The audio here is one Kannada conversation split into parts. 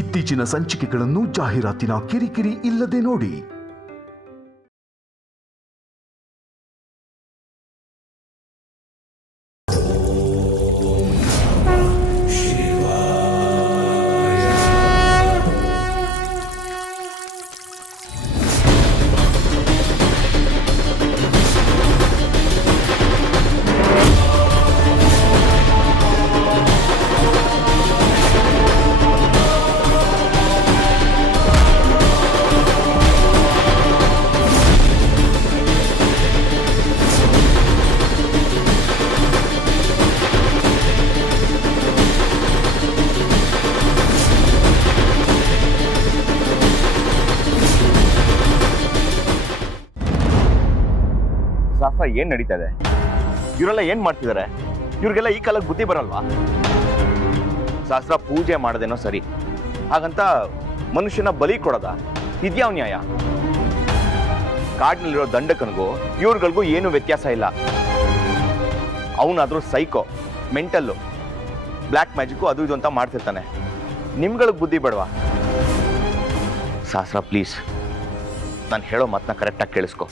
ಇತ್ತೀಚಿನ ಸಂಚಿಕೆಗಳನ್ನು ಜಾಹೀರಾತಿನ ಕಿರಿಕಿರಿ ಇಲ್ಲದೆ ನೋಡಿ. ಏನ್ ನಡೀತಾ ಇದೆ? ಇವರೆಲ್ಲ ಏನ್ ಮಾಡ್ತಿದ್ದಾರೆ? ಇವ್ರಿಗೆಲ್ಲ ಈ ಕಾಲಕ್ಕೆ ಬುದ್ಧಿ ಬರಲ್ವಾ? ಶಾಸ್ತ್ರ ಪೂಜೆ ಮಾಡೋದೇನೋ ಸರಿ, ಹಾಗಂತ ಮನುಷ್ಯನ ಬಲಿ ಕೊಡೋದ? ಇದ್ಯಾವ ನ್ಯಾಯ? ಕಾಡಿನಲ್ಲಿರೋ ದಂಡಕನಿಗೂ ಇವ್ರುಗಳಿಗೂ ಏನು ವ್ಯತ್ಯಾಸ ಇಲ್ಲ. ಅವನಾದ್ರೂ ಸೈಕೋ, ಮೆಂಟಲ್ಲು, ಬ್ಲ್ಯಾಕ್ ಮ್ಯಾಜಿಕ್ಕು ಅದು ಇದು ಅಂತ ಮಾಡ್ತಿರ್ತಾನೆ. ನಿಮ್ಗಳಿಗೆ ಬುದ್ಧಿ ಬೇಡವಾ? ಶಾಸ್ತ್ರ ಪ್ಲೀಸ್, ನಾನು ಹೇಳೋ ಮಾತನ್ನ ಕರೆಕ್ಟಾಗಿ ಕೇಳಿಸ್ಕೊ.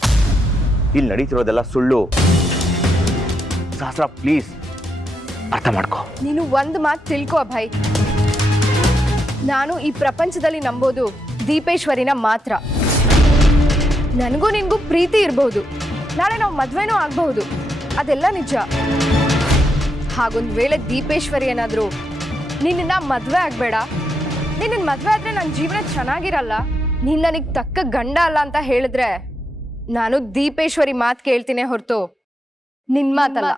ಇಲ್ಲಿ ನಡೀತಿರೋದೆಲ್ಲ ಸುಳ್ಳು. ಶಾಸ್ತ್ರ ಪ್ಲೀಸ್ ಅರ್ಥ ಮಾಡ್ಕೊ. ನೀನು ಒಂದು ಮಾತು ತಿಳ್ಕೊ ಅಭಯ್, ನಾನು ಈ ಪ್ರಪಂಚದಲ್ಲಿ ನಂಬೋದು ದೀಪೇಶ್ವರಿನ ಮಾತ್ರ. ನನಗೂ ನಿನಗೂ ಪ್ರೀತಿ ಇರಬಹುದು, ನಾಳೆ ನಾವು ಮದುವೆನೂ ಆಗಬಹುದು, ಅದೆಲ್ಲ ನಿಜ. ಹಾಗೊಂದು ವೇಳೆ ದೀಪೇಶ್ವರಿ ಏನಾದರೂ ನಿನ್ನ ಮದುವೆ ಆಗಬೇಡ, ನಿನ್ನ ಮದುವೆ ಆದರೆ ನನ್ನ ಜೀವನ ಚೆನ್ನಾಗಿರಲ್ಲ, ನೀನು ನನಗೆ ತಕ್ಕ ಗಂಡ ಅಲ್ಲ ಅಂತ ಹೇಳಿದ್ರೆ ನಾನು ದೀಪೇಶ್ವರಿ ಮಾತು ಕೇಳ್ತೀನಿ ಹೊರತು ನಿನ್ ಮಾತಲ್ಲ.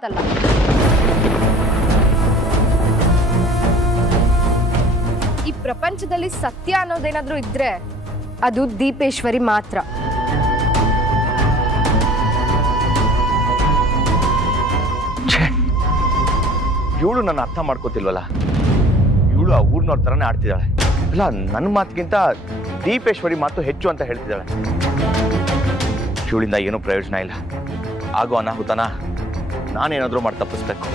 ಈ ಪ್ರಪಂಚದಲ್ಲಿ ಸತ್ಯ ಅನ್ನೋದೇನಾದ್ರೂ ಇದ್ರೆ ಅದು ದೀಪೇಶ್ವರಿ ಮಾತ್ರ. ಇವಳು ನನ್ನ ಅರ್ಥ ಮಾಡ್ಕೋತಿಲ್ವಲ್ಲ. ಇವಳು ಆ ಊರ್ನವ್ರ ತರನೇ ಆಡ್ತಿದ್ದಾಳೆ. ಅಲ್ಲ, ನನ್ನ ಮಾತಿಗಿಂತ ದೀಪೇಶ್ವರಿ ಮಾತು ಹೆಚ್ಚು ಅಂತ ಹೇಳ್ತಿದ್ದಾಳೆ. ಇವಳಿಂದ ಏನೂ ಪ್ರಯೋಜನ ಇಲ್ಲ. ಆಗೋ ಅನಾಹುತನ ನಾನೇನಾದ್ರೂ ಮಾಡಿ ತಪ್ಪಿಸ್ಬೇಕು.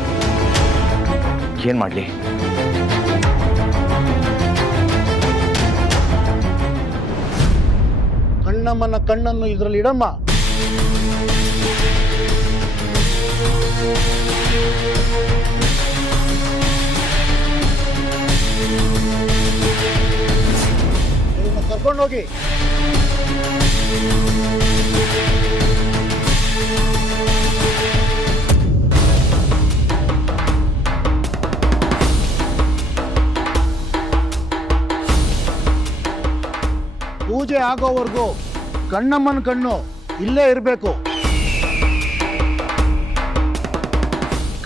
ಏನ್ ಮಾಡ್ಲಿ? ಕಣ್ಣಮ್ಮನ ಕಣ್ಣನ್ನು ಇದರಲ್ಲಿ ಇಡಮ್ಮ. ಕರ್ಕೊಂಡೋಗಿ. ಪೂಜೆ ಆಗೋವರೆಗೂ ಕಣ್ಣಮ್ಮನ ಕಣ್ಣು ಇಲ್ಲೇ ಇರಬೇಕು.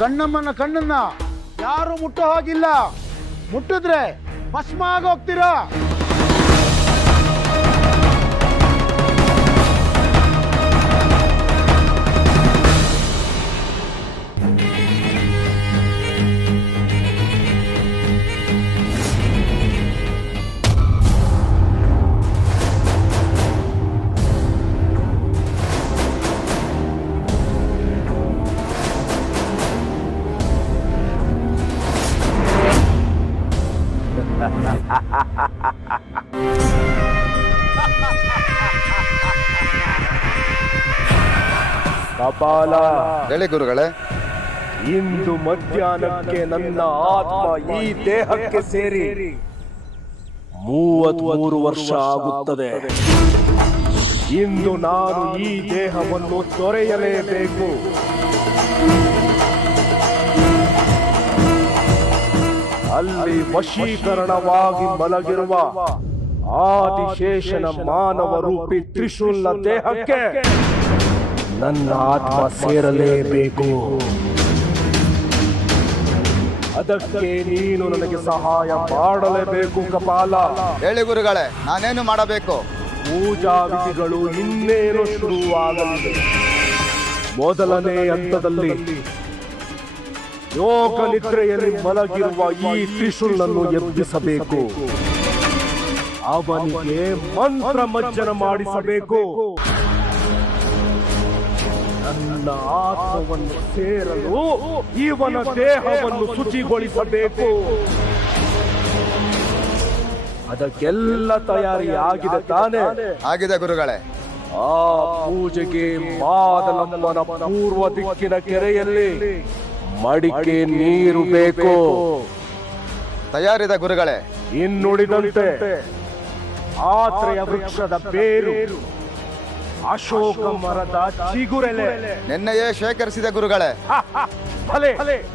ಕಣ್ಣಮ್ಮನ ಕಣ್ಣನ್ನ ಯಾರು ಮುಟ್ಟೋ ಹಾಗಿಲ್ಲ. ಮುಟ್ಟಿದ್ರೆ ಭಸ್ಮ ಆಗೋಗ್ತೀರಾ. ಕಪಾಲ, ಹೇಳಿ ಗುರುಗಳೇ. ಇಂದು ಮಧ್ಯಾಹ್ನಕ್ಕೆ ನನ್ನ ಆತ್ಮ ಈ ದೇಹಕ್ಕೆ ಸೇರಿ 33 ವರ್ಷ ಆಗುತ್ತದೆ. ಇಂದು ನಾನು ಈ ದೇಹವನ್ನು ತೊರೆಯಲೇಬೇಕು. ಅಲ್ಲಿ ವಶೀಕರಣವಾಗಿ ಮಲಗಿರುವ ಆದಿಶೇಷನ ಮಾನವ ರೂಪಿ ತ್ರಿಶೂಲ ದೇಹಕ್ಕೆ ನನ್ನ ಆತ್ಮ ಸೇರಲೇಬೇಕು. ಅದಕ್ಕೆ ನೀನು ನನಗೆ ಸಹಾಯ ಮಾಡಲೇಬೇಕು ಕಪಾಲ. ಹೇಳಿ ಗುರುಗಳೇ, ನಾನೇನು ಮಾಡಬೇಕು? ಪೂಜಾ ವಿಧಿಗಳು ಇನ್ನೇನು ಶುರುವಾಗಲಿದೆ. ಮೊದಲನೇ ಹಂತದಲ್ಲಿ ಯೋಗ ನಿದ್ರೆಯಲ್ಲಿ ಮಲಗಿರುವ ಈ ತ್ರಿಶೂಲನ್ನು ಎಬ್ಬಿಸಬೇಕು. ಅವನಿಗೆ ಮಂತ್ರ ಮಜ್ಜನ ಮಾಡಿಸಬೇಕು. ನನ್ನ ಆತ್ಮವನ್ನು ಸೇರಲು ಇವನ ದೇಹವನ್ನು ಶುಚಿಗೊಳಿಸಬೇಕು. ಅದಕ್ಕೆಲ್ಲ ತಯಾರಿ ಆಗಿದೆ ತಾನೆ? ಆಗಿದೆ ಗುರುಗಳೇ. ಆ ಪೂಜೆಗೆ ಮಾದಲಮ್ಮನ ಪೂರ್ವ ದಿಕ್ಕಿನ ಕೆರೆಯಲ್ಲಿ ಮಡಿಕೆ ನೀರು ಬೇಕು. ತಯಾರಿದೆ ಗುರುಗಳೇ. ಇನ್ನುಳಿದಂತೆ ಆತ್ರೇಯ ವೃಕ್ಷದ ಬೇರು, ಅಶೋಕ ಮರದ ಚಿಗುರೆಲೆ ನಿನ್ನೆಯೇ ಶೇಖರಿಸಿದೆ ಗುರುಗಳೇ. ಭಲೆ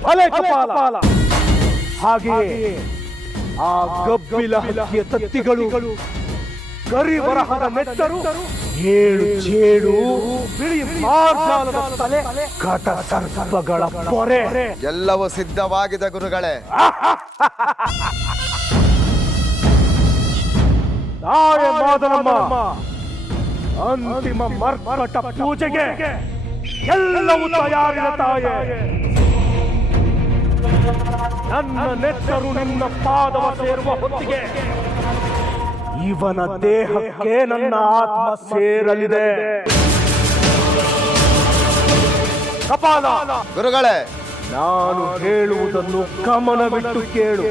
ಭಲೆ ಕಪಾಲ. ಹಾಗೆಯೇ ಆ ಗಬ್ಬಿಲ ಹಕ್ಕಿಯ ತತ್ತಿಗಳು, ಕರಿ ಬರಹದ ನೆಟ್ಟರು, ಏಳು ಚೇಳು, ಬಿಳಿ ಮಾರ್ಜಾಲದ ತಲೆ, ಕಟ ಸರ್ಪಗಳ ಪೊರೆ ಎಲ್ಲವೂ ಸಿದ್ಧವಾಗಿದೆ ಗುರುಗಳೇ. ತಾಯ ಮಾದಲಮ್ಮ ಅಂತಿಮ ಮರ್ಕಟ ಪೂಜೆಗೆ ಎಲ್ಲವೂ ತಯಾರಿದೆ ತಾಯೇ. ನನ್ನ ನೆತ್ತರು ನಿನ್ನ ಪಾದವ ಸೇರುವ ಹೊತ್ತಿಗೆ ಇವನ ದೇಹಕ್ಕೆ ನನ್ನ ಆತ್ಮ ಸೇರಲಿದೆ. ಕಪಾಲ, ಗುರುಗಳೇ, ನಾನು ಹೇಳುವುದನ್ನು ಗಮನವಿಟ್ಟು ಕೇಳು.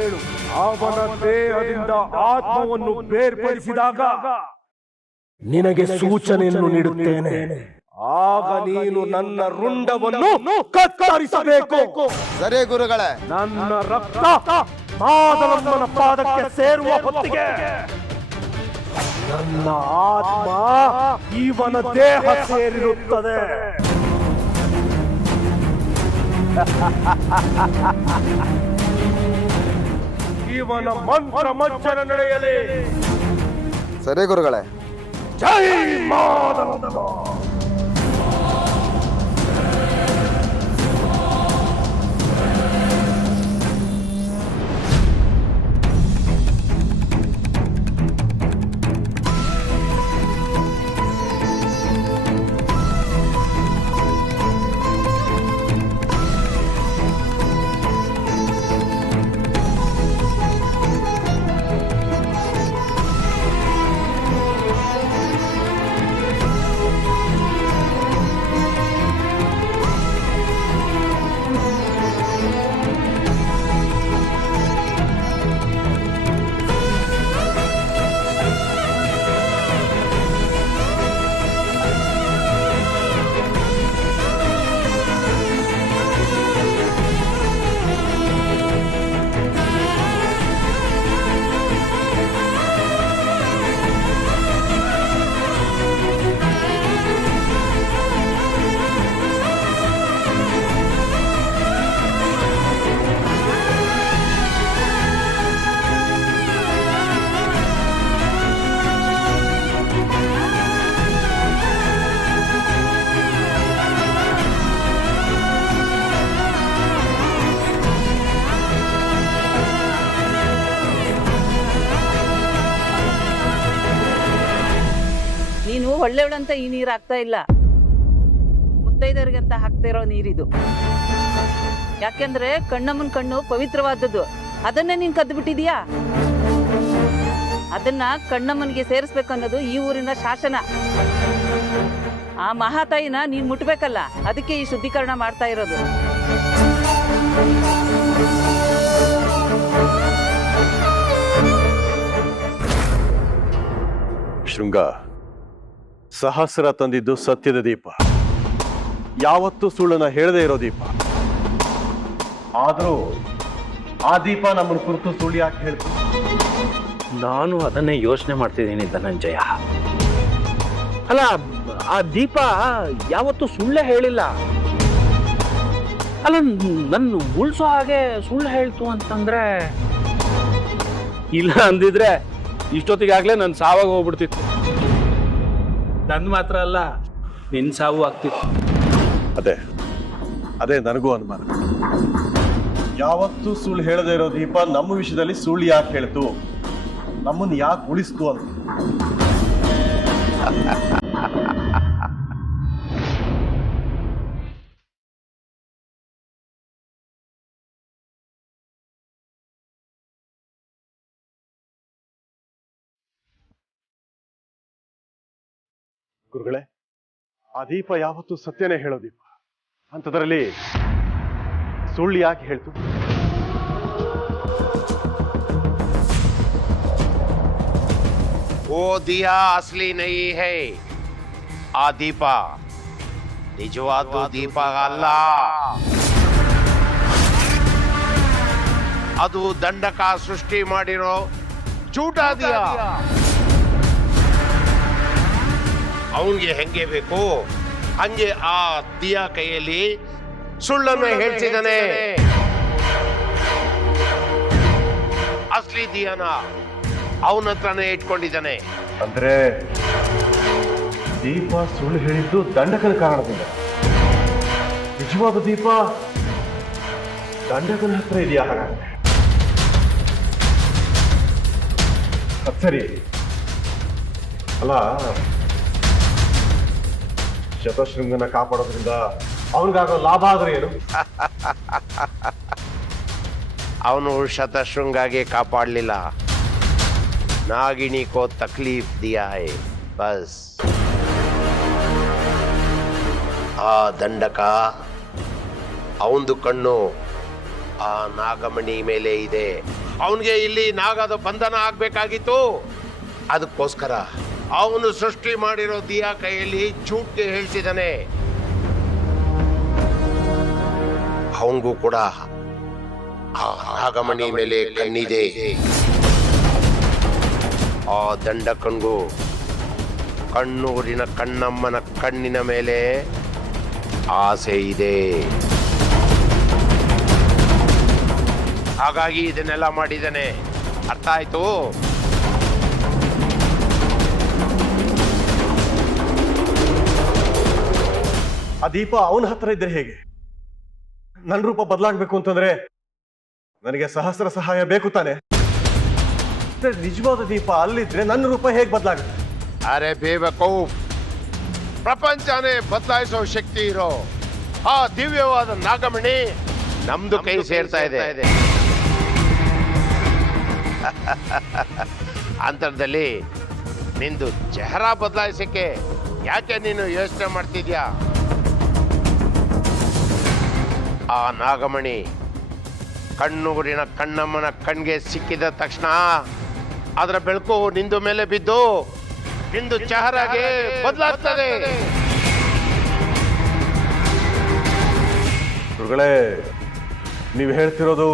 ಅವನ ದೇಹದಿಂದ ಆತ್ಮವನ್ನು ಬೇರ್ಪಡಿಸಿದಾಗ ನಿನಗೆ ಸೂಚನೆಯನ್ನು ನೀಡುತ್ತೇನೆ. ಆಗ ನೀನು ನನ್ನ ರುಂಡವನ್ನು ಕತ್ತರಿಸಬೇಕು. ಸರಿ ಗುರುಗಳೇ. ನನ್ನ ರಕ್ತ ಮಾದಲಮ್ಮನ ಪಾದಕ್ಕೆ ಸೇರುವ ಹೊತ್ತಿಗೆ ನನ್ನ ಆತ್ಮ ಇವನ ದೇಹ ಸೇರಿರುತ್ತದೆ. ಇವನ ಮಂತ್ರ ಮಜ್ಜನ ನಡೆಯಲಿ. ಸರಿ ಗುರುಗಳೇ. ಜೈ ಮಾದಲಮ್ಮ. ಒಳ್ಳೆಯವಳಂತ ಈ ನೀರು ಹಾಕ್ತಾ ಇಲ್ಲ, ಮುತ್ತೈದರಿಗಂತ ಹಾಕ್ತಿರೋ ನೀರಿದು. ಯಾಕೆಂದ್ರೆ ಕಣ್ಣಮ್ಮನ ಕಣ್ಣು ಪವಿತ್ರವಾದದ್ದು, ಅದನ್ನೇ ನೀನ್ ಕದ್ದು ಬಿಟ್ಟಿದೀಯಾ. ಅದನ್ನ ಕಣ್ಣಮ್ಮನಿಗೆ ಸೇರಿಸ್ಬೇಕು ಅನ್ನೋದು ಈ ಊರಿನ ಶಾಸನ. ಆ ಮಹಾತಾಯಿನ ನೀನ್ ಮುಟ್ಬೇಕಲ್ಲ, ಅದಕ್ಕೆ ಈ ಶುದ್ಧೀಕರಣ ಮಾಡ್ತಾ ಇರೋದು. ಶೃಂಗ, ಸಹಸ್ರ ತಂದಿದ್ದು ಸತ್ಯದ ದೀಪ, ಯಾವತ್ತೂ ಸುಳ್ಳನ್ನ ಹೇಳದೇ ಇರೋ ದೀಪ. ಆದ್ರೂ ಆ ದೀಪ ನಮ್ಮನ್ನು ಕುರಿತು ಸುಳ್ಳು ಯಾಕೆ ಹೇಳ್ತು? ನಾನು ಅದನ್ನೇ ಯೋಚನೆ ಮಾಡ್ತಿದ್ದೀನಿ ಧನಂಜಯ. ಅಲ್ಲ, ಆ ದೀಪ ಯಾವತ್ತೂ ಸುಳ್ಳೇ ಹೇಳಿಲ್ಲ. ಅಲ್ಲ, ನನ್ನ ಉಳ್ಸೋ ಹಾಗೆ ಸುಳ್ಳು ಹೇಳ್ತು ಅಂತಂದ್ರೆ, ಇಲ್ಲ ಅಂದಿದ್ರೆ ಇಷ್ಟೊತ್ತಿಗಾಗ್ಲೇ ನನ್ನ ಸಾವಾಗ ಹೋಗ್ಬಿಡ್ತಿತ್ತು. ನನ್ ಮಾತ್ರ ಅಲ್ಲ, ನಿನ್ ಸಾವು ಆಗ್ತಿತ್ತು. ಅದೇ ನನಗೂ ಅನುಮಾನ. ಯಾವತ್ತೂ ಸುಳ್ಳು ಹೇಳದೇ ಇರೋ ದೀಪ ನಮ್ಮ ವಿಷಯದಲ್ಲಿ ಸುಳ್ಳು ಯಾಕೆ ಹೇಳ್ತು, ನಮ್ಮನ್ನು ಯಾಕೆ ಉಳಿಸ್ತು ಅಂತ. ಗುರುಗಳೇ, ಆ ದೀಪ ಯಾವತ್ತೂ ಸತ್ಯನೇ ಹೇಳೋ ದೀಪ, ಅಂಥದ್ರಲ್ಲಿ ಸುಳ್ಳು ಯಾಕೆ ಹೇಳ್ತು? वो दिया असली नहीं है आ दीಪ ನಿಜವಾದ ದೀಪ ಅಲ್ಲ ಅದು ದಂಡಕ ಸೃಷ್ಟಿ ಮಾಡಿರೋ ಚೂಟ ದಿಯ ಅವನಿಗೆ ಹೆಂಗೆ ಬೇಕು ಹಂಗೆ ಆ ದಿಯ ಕೈಯಲ್ಲಿ ಸುಳ್ಳನ್ನು ಹೇಳ್ತಿದ್ದಾನೆ ಅಸಲಿ ದಿಯನ ಅವನ ಹತ್ರನೇ ಇಟ್ಕೊಂಡಿದ್ದಾನೆ ಅಂದ್ರೆ ದೀಪ ಸುಳ್ಳು ಹೇಳಿದ್ದು ದಂಡಕನ ಕಾರಣದಿಂದ ನಿಜವಾದ ದೀಪ ದಂಡಕನ ಹತ್ರ ಇದೆಯಾ ಸರಿ ಅಲ್ಲ ಶತಶೃಂಗನ ಕಾಪಾಡೋದ್ರಿಂದ ಅವನಿಗಾಗೋ ಲಾಭ ಆದ್ರೆ ಏನು ಅವನು ಶತಶೃಂಗಾಗಿ ಕಾಪಾಡಲಿಲ್ಲ नागिनी को तकलीफ दिया है बस आ ದಂಡಕ ಅವಂದು ಕಣ್ಣು ಆ ನಾಗಮಣಿ ಮೇಲೆ ಇದೆ ಅವನಿಗೆ ಇಲ್ಲಿ ನಾಗದ ಬಂಧನ ಆಗ್ಬೇಕಾಗಿತ್ತು ಅದಕ್ಕೋಸ್ಕರ ಅವನು ಸೃಷ್ಟಿ ಮಾಡಿರೋ ದಿಯಾ ಕೈಯಲ್ಲಿ ಚೂಟ್ಗೆ ಹೇಳ್ತಿದ್ದಾನೆ ಅವನಿಗೂ ಕೂಡ ಆ ನಾಗಮಣಿ ಮೇಲೆ ಕಣ್ಣಿದೆ ಆ ದಂಡಕನ್ಗೂ ಕಣ್ಣೂರಿನ ಕಣ್ಣಮ್ಮನ ಕಣ್ಣಿನ ಮೇಲೆ ಆಸೆ ಇದೆ ಹಾಗಾಗಿ ಇದನ್ನೆಲ್ಲ ಮಾಡಿದ್ದಾನೆ ಅರ್ಥ ಆಯ್ತು ಆ ದೀಪ ಅವನ ಹತ್ರ ಇದ್ರೆ ಹೇಗೆ ನನ್ನ ರೂಪ ಬದಲಾಗಬೇಕು ಅಂತಂದ್ರೆ ನನಗೆ ಸಹಸ್ರ ಸಹಾಯ ಬೇಕು ತಾನೆ ನಿಜವಾದ ದೀಪ ಅಲ್ಲಿದ್ರೆ ನನ್ನ ರೂಪ ಹೇಗೆ ಬದಲಾಗುತ್ತೆ ಅರೆ ಬೇವಕೂಫ್ ಪ್ರಪಂಚನೇ ಬದಲಾಯಿಸೋ ಶಕ್ತಿ ಇರೋ ಆ ದಿವ್ಯವಾದ ನಾಗಮಣಿ ನಮ್ದು ಕೈ ಸೇರ್ತಾ ಇದೆ ಅಂತರದಲ್ಲಿ ನಿಂದು ಚೆಹರಾ ಬದಲಾಯಿಸಕ್ಕೆ ಯಾಕೆ ನೀನು ಯೋಚನೆ ಮಾಡ್ತಿದ್ಯಾ ಆ ನಾಗಮಣಿ ಕಣ್ಣೂರಿನ ಕಣ್ಣಮ್ಮನ ಕಣ್ಗೆ ಸಿಕ್ಕಿದ ತಕ್ಷಣ ಅದರ ಬೆಳಕು ನಿಂದು ಮೇಲೆ ಬಿದ್ದು ನಿಂದು ಚೆಹರಾಗೆ ಬದಲಾಗ್ತದೆ ಗುರುಗಳೇ ನೀವು ಹೇಳ್ತಿರೋದು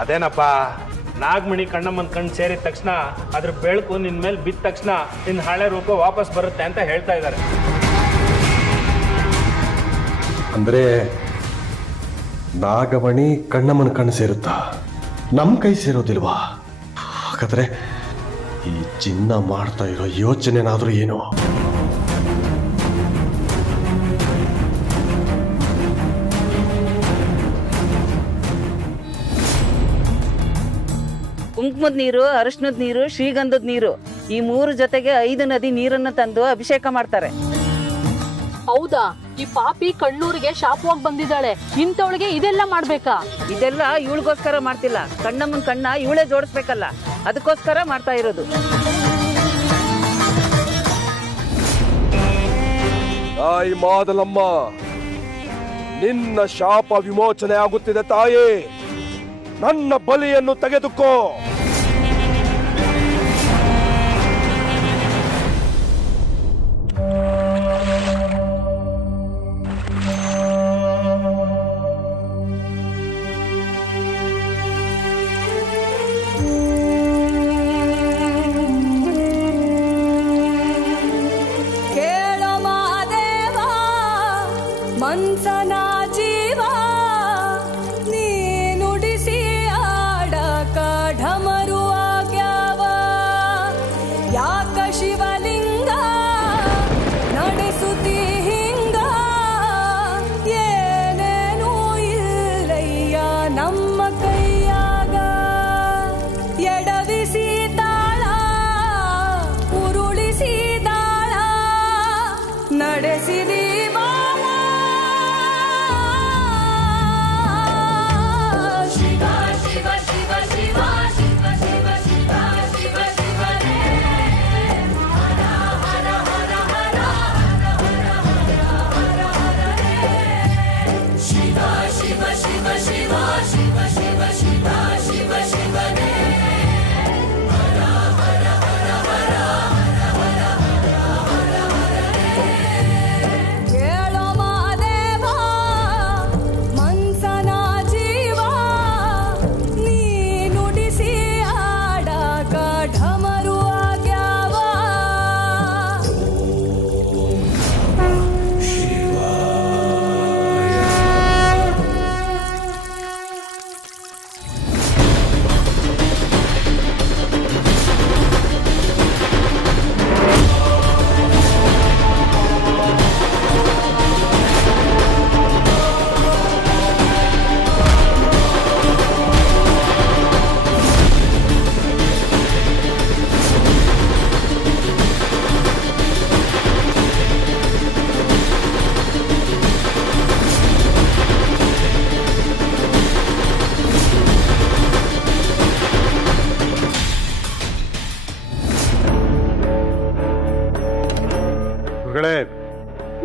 ಅದೇನಪ್ಪ ನಾಗಮಣಿ ಕಣ್ಣಮ್ಮನ ಕಣ್ಣು ಸೇರಿದ ತಕ್ಷಣ ಅದ್ರ ಬೆಳಕು ನಿನ್ ಮೇಲೆ ಬಿದ್ದ ತಕ್ಷಣ ನಿನ್ನ ಹಳೆ ರೂಪ ವಾಪಸ್ ಬರುತ್ತೆ ಅಂತ ಹೇಳ್ತಾ ಇದ್ದಾರೆ ಅಂದ್ರೆ ನಾಗಮಣಿ ಕಣ್ಣಮ್ಮನ ಕಣ್ಣು ಸೇರುತ್ತಾ ನಮ್ಮ ಕೈ ಸೇರೋದಿಲ್ವಾ ಹಾಗಾದ್ರೆ ಈ ಚಿನ್ನ ಮಾಡ್ತಾ ಇರೋ ಯೋಚನೆನಾದ್ರೂ ಏನು ಕುಂಕುಮದ ನೀರು ಅರಿಶಿನದ ನೀರು ಶ್ರೀಗಂಧದ ನೀರು ಈ ಮೂರು ಜೊತೆಗೆ 5 ನದಿ ನೀರನ್ನ ತಂದು ಅಭಿಷೇಕ ಮಾಡ್ತಾರೆ ಹೌದಾ ಈ ಪಾಪಿ ಕಣ್ಣೂರಿಗೆ ಶಾಪವಾಗಿ ಬಂದಿದ್ದಾಳೆ ಇಂಥವಳಿಗೆ ಇದೆಲ್ಲ ಮಾಡ್ಬೇಕಾ ಇದೆಲ್ಲ ಇವಳಿಗೋಸ್ಕರ ಮಾಡ್ತಿಲ್ಲ ಕಣ್ಣಮ್ಮನ ಕಣ್ಣ ಇವಳೇ ಜೋಡಿಸ್ಬೇಕಲ್ಲ ಅದಕ್ಕೋಸ್ಕರ ಮಾಡ್ತಾ ಇರೋದು ತಾಯಿ ಮಾದಲಮ್ಮ ನಿನ್ನ ಶಾಪ ವಿಮೋಚನೆ ಆಗುತ್ತಿದೆ ತಾಯಿ ನನ್ನ ಬಲಿಯನ್ನು ತೆಗೆದುಕೋ ಮನ್ಸನ ಜೀವ ನೀ ನುಡಿಸಿ ಆಡಕ ಢಮರು ಆಗ್ಯಾವ ಯಾಕ ಶಿವಲಿಂಗ ನಡೆಸುತ್ತಿ ಹಿಂಗ ಏನೇನೂ ಇಲ್ಲಯ್ಯ ನಮ್ಮ ಕೈಯಾಗ ಎಡವಿಸಿ ತಾಳ ಉರುಳಿಸಿ ದಾಳ ನಡೆಸಿದಿ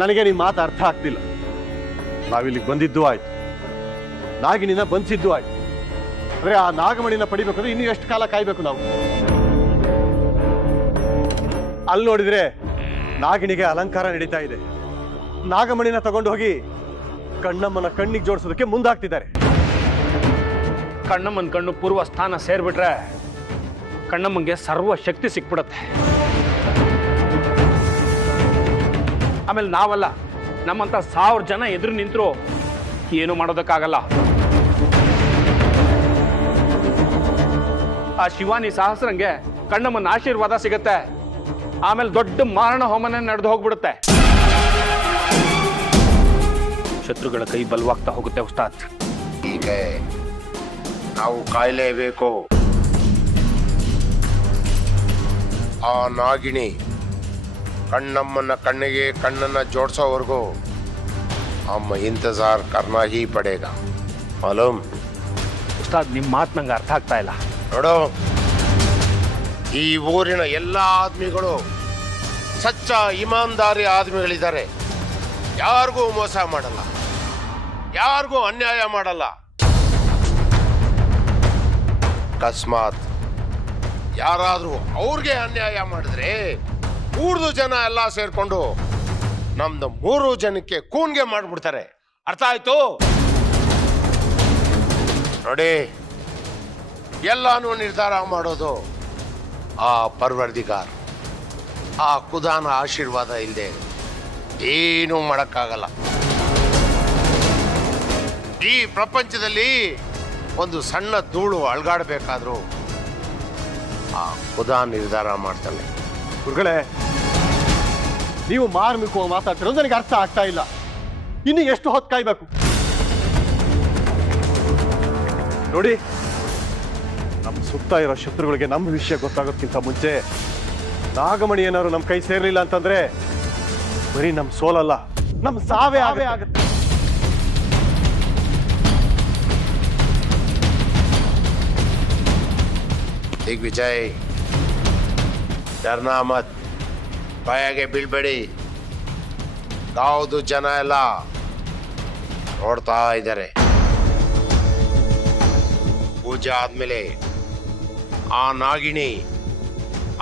ನನಗೆ ನಿಮ್ಮ ಮಾತು ಅರ್ಥ ಆಗ್ತಿಲ್ಲ. ನಾವಿಲ್ಲಿಗೆ ಬಂದಿದ್ದು ಆಯ್ತು, ನಾಗಿನಿನ ಬಂಧಿಸಿದ್ದು ಆಯ್ತು. ಅಂದ್ರೆ ಆ ನಾಗಮಣಿನ ಪಡಿಬೇಕಂದ್ರೆ ಇನ್ನು ಎಷ್ಟು ಕಾಲ ಕಾಯ್ಬೇಕು ನಾವು? ಅಲ್ಲಿ ನೋಡಿದ್ರೆ ನಾಗಿಣಿಗೆ ಅಲಂಕಾರ ನಡೀತಾ ಇದೆ. ನಾಗಮಣಿನ ತಗೊಂಡು ಹೋಗಿ ಕಣ್ಣಮ್ಮನ ಕಣ್ಣಿಗೆ ಜೋಡಿಸೋದಕ್ಕೆ ಮುಂದಾಗ್ತಿದ್ದಾರೆ. ಕಣ್ಣಮ್ಮನ ಕಣ್ಣು ಪೂರ್ವ ಸ್ಥಾನ ಸೇರ್ಬಿಟ್ರೆ ಕಣ್ಣಮ್ಮಂಗೆ ಸರ್ವ ಶಕ್ತಿ ಸಿಕ್ಬಿಡತ್ತೆ. ಆಮೇಲೆ ನಾವಲ್ಲ, ನಮ್ಮಂತ 1000 ಜನ ಎದುರು ನಿಂತರು ಏನು ಮಾಡೋದಕ್ಕಾಗಲ್ಲ. ಆ ಶಿವಾನಿ ಸಹಸ್ರಂಗೆ ಕಣ್ಣಮ್ಮನ ಆಶೀರ್ವಾದ ಸಿಗತ್ತೆ. ಆಮೇಲೆ ದೊಡ್ಡ ಮಾರಣ ಹೋಮನೆ ನಡೆದು ಹೋಗ್ಬಿಡುತ್ತೆ. ಶತ್ರುಗಳ ಕೈ ಬಲವಾಗ್ತಾ ಹೋಗುತ್ತೆ ಉಸ್ತಾದ್. ಈಗ ನಾವು ಕಾಯಲೇಬೇಕು. ಆ ನಾಗಿಣಿ ಕಣ್ಣಮ್ಮನ ಕಣ್ಣಿಗೆ ಕಣ್ಣನ್ನ ಜೋಡಿಸೋವರೆಗೂ ಅಮ್ಮ ಇಂತಜಾರ್ ಕರ್ನಾ ಹೀ ಪಡೇಗ. ಮಾಲೂಮ್? ಉಸ್ತಾದ್, ನಿಮ್ಮ ಮಾತು ನಂಗೆ ಅರ್ಥ ಆಗ್ತಾ ಇಲ್ಲ. ನೋಡು, ಈ ಊರಿನ ಎಲ್ಲ ಆದ್ಮಿಗಳು ಸಚ್ಚ ಇಮಾನ್ದಾರಿ ಆದ್ಮಿಗಳಿದ್ದಾರೆ. ಯಾರಿಗೂ ಮೋಸ ಮಾಡಲ್ಲ, ಯಾರಿಗೂ ಅನ್ಯಾಯ ಮಾಡಲ್ಲ. ಅಕಸ್ಮಾತ್ ಯಾರಾದ್ರೂ ಅವ್ರಿಗೆ ಅನ್ಯಾಯ ಮಾಡಿದ್ರೆ ಊರ್ದು ಜನ ಎಲ್ಲ ಸೇರ್ಕೊಂಡು ನಮ್ದು 3 ಜನಕ್ಕೆ ಕೂನ್ಗೆ ಮಾಡ್ಬಿಡ್ತಾರೆ. ಅರ್ಥ ಆಯ್ತು? ನೋಡಿ, ಎಲ್ಲಾನು ನಿರ್ಧಾರ ಮಾಡೋದು ಆ ಪರ್ವರ್ದಿಗಾರ್, ಆ ಖುದಾನ ಆಶೀರ್ವಾದ ಇಲ್ಲದೆ ಏನೂ ಮಾಡಕ್ಕಾಗಲ್ಲ. ಈ ಪ್ರಪಂಚದಲ್ಲಿ ಒಂದು ಸಣ್ಣ ಧೂಳು ಅಳ್ಗಾಡ್ಬೇಕಾದ್ರೂ ಆ ಖುದಾ ನಿರ್ಧಾರ ಮಾಡ್ತಾನೆ. ಗುರುಗಳೇ, ನೀವು ಮಾರ್ಮಿಕವಾಗಿ ಮಾತಾಡ್ತಿರೋದು ನನಗೆ ಅರ್ಥ ಆಗ್ತಾ ಇಲ್ಲ. ಇನ್ನು ಎಷ್ಟು ಹೊತ್ತು ಕಾಯ್ಬೇಕು? ನೋಡಿ, ನಮ್ಮ ಸುತ್ತ ಇರೋ ಶತ್ರುಗಳಿಗೆ ನಮ್ಮ ವಿಷಯ ಗೊತ್ತಾಗೋದ್ಕಿಂತ ಮುಂಚೆ ನಾಗಮಣಿ ಏನಾದ್ರು ನಮ್ಮ ಕೈ ಸೇರ್ಲಿಲ್ಲ ಅಂತಂದ್ರೆ ಬರೀ ನಮ್ಮ ಸೋಲಲ್ಲ, ನಮ್ಮ ಸಾವೇ ಆಗುತ್ತೆ. ದಿಗ್ವಿಜಯ್, ಡರ್ನಾ ಮತ್, ಬಾಯಾಗೆ ಬೀಳ್ಬೇಡಿ. ಯಾವುದು ಜನ ಎಲ್ಲ ನೋಡ್ತಾ ಇದ್ದಾರೆ. ಪೂಜೆ ಆದ್ಮೇಲೆ ಆ ನಾಗಿಣಿ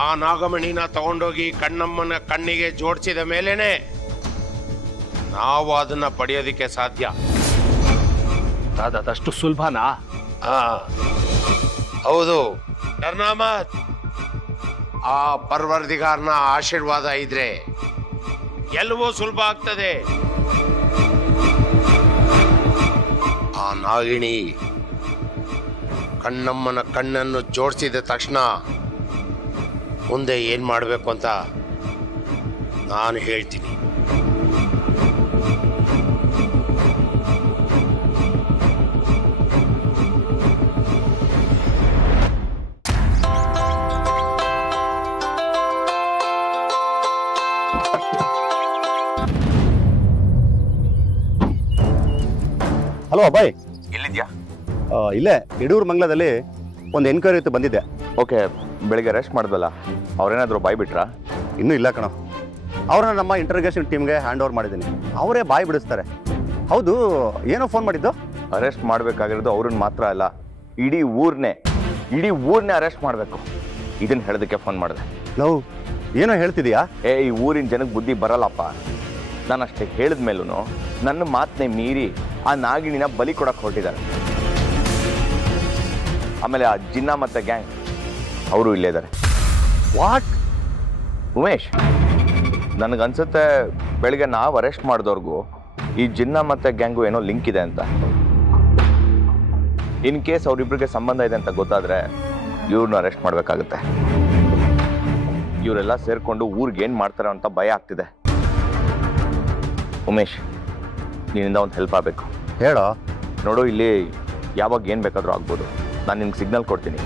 ಆ ನಾಗಮಣಿನ ತಗೊಂಡೋಗಿ ಕಣ್ಣಮ್ಮನ ಕಣ್ಣಿಗೆ ಜೋಡಿಸಿದ ಮೇಲೇನೆ ನಾವು ಅದನ್ನ ಪಡೆಯೋದಿಕ್ಕೆ ಸಾಧ್ಯ. ಅದಷ್ಟು ಸುಲಭನಾ? ಹೌದು ಡರ್ನಾಮತ್. ಆ ಪರ್ವರ್ದಿಗಾರನ ಆಶೀರ್ವಾದ ಇದ್ರೆ ಎಲ್ಲವೂ ಸುಲಭ ಆಗ್ತದೆ. ಆ ನಾಗಿಣಿ ಕಣ್ಣಮ್ಮನ ಕಣ್ಣನ್ನು ಜೋಡಿಸಿದ ತಕ್ಷಣ ಮುಂದೆ ಏನ್ ಮಾಡಬೇಕು ಅಂತ ನಾನು ಹೇಳ್ತೀನಿ. ಹಲೋ ಅಭಯ್, ಎಲ್ಲಿದ್ಯಾ? ಇಲ್ಲೇ ಯಡೂರು ಮಂಗ್ಲದಲ್ಲಿ ಒಂದು ಎನ್ಕ್ವೈರಿ ಇತ್ತು, ಬಂದಿದ್ದೆ. ಓಕೆ, ಬೆಳಿಗ್ಗೆ ರೆಸ್ಟ್ ಮಾಡಿದ್ವಲ್ಲ, ಅವ್ರೇನಾದರೂ ಬಾಯ್ ಬಿಟ್ರಾ? ಇನ್ನೂ ಇಲ್ಲ ಕಣೋ. ಅವ್ರನ್ನ ನಮ್ಮ ಇಂಟರ್ಗೇಷನ್ ಟೀಮ್ಗೆ ಹ್ಯಾಂಡ್ ಓವರ್ ಮಾಡಿದ್ದೀನಿ. ಅವರೇ ಬಾಯ್ ಬಿಡಿಸ್ತಾರೆ. ಹೌದು, ಏನೋ ಫೋನ್ ಮಾಡಿದ್ದು? ಅರೆಸ್ಟ್ ಮಾಡಬೇಕಾಗಿರೋದು ಅವ್ರನ್ನ ಮಾತ್ರ ಅಲ್ಲ, ಇಡೀ ಊರ್ನೇ ಅರೆಸ್ಟ್ ಮಾಡಬೇಕು. ಇದನ್ನ ಹೇಳೋದಕ್ಕೆ ಫೋನ್ ಮಾಡಿದೆ. ಲವ್, ಏನೋ ಹೇಳ್ತಿದ್ಯಾ? ಈ ಊರಿನ ಜನಕ್ಕೆ ಬುದ್ಧಿ ಬರಲ್ಲಪ್ಪ. ನಾನು ಅಷ್ಟೇ ಹೇಳಿದ ಮೇಲೂ ನನ್ನ ಮಾತನ್ನೇ ಮೀರಿ ಆ ನಾಗಿಣಿನ ಬಲಿ ಕೊಡಕ್ಕೆ ಹೊರಟಿದ್ದಾರೆ. ಆಮೇಲೆ ಆ ಜಿನ್ನ ಮತ್ತೆ ಗ್ಯಾಂಗ್ ಅವರು ಇಲ್ಲೇ ಇದ್ದಾರೆ. ವಾಟ್? ಉಮೇಶ್, ನನಗನ್ಸುತ್ತೆ ಬೆಳಿಗ್ಗೆ ನಾವು ಅರೆಸ್ಟ್ ಮಾಡಿದವ್ರಿಗೂ ಈ ಜಿನ್ನ ಮತ್ತೆ ಗ್ಯಾಂಗು ಏನೋ ಲಿಂಕ್ ಇದೆ ಅಂತ. ಇನ್ ಕೇಸ್ ಅವರಿಬ್ರಿಗೆ ಸಂಬಂಧ ಇದೆ ಅಂತ ಗೊತ್ತಾದ್ರೆ ಇವ್ರನ್ನ ಅರೆಸ್ಟ್ ಮಾಡಬೇಕಾಗುತ್ತೆ. ಇವರೆಲ್ಲ ಸೇರ್ಕೊಂಡು ಊರಿಗೆ ಏನು ಮಾಡ್ತಾರೆ ಅಂತ ಭಯ ಆಗ್ತಿದೆ. ಉಮೇಶ್, ನಿನ್ನಿಂದ ಒಂದು ಹೆಲ್ಪ್ ಆಗಬೇಕು. ಹೇಳೋ. ನೋಡು, ಇಲ್ಲಿ ಯಾವಾಗ ಏನು ಬೇಕಾದರೂ ಆಗ್ಬೋದು. ನಾನು ನಿಮ್ಗೆ ಸಿಗ್ನಲ್ ಕೊಡ್ತೀನಿ,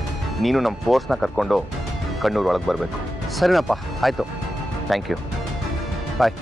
ನೀನು ನಮ್ಮ ಫೋರ್ಸ್ನ ಕರ್ಕೊಂಡು ಕಣ್ಣೂರು ಒಳಗೆ ಬರಬೇಕು. ಸರಿನಪ್ಪ, ಆಯಿತು. Thank you. ಬಾಯ್.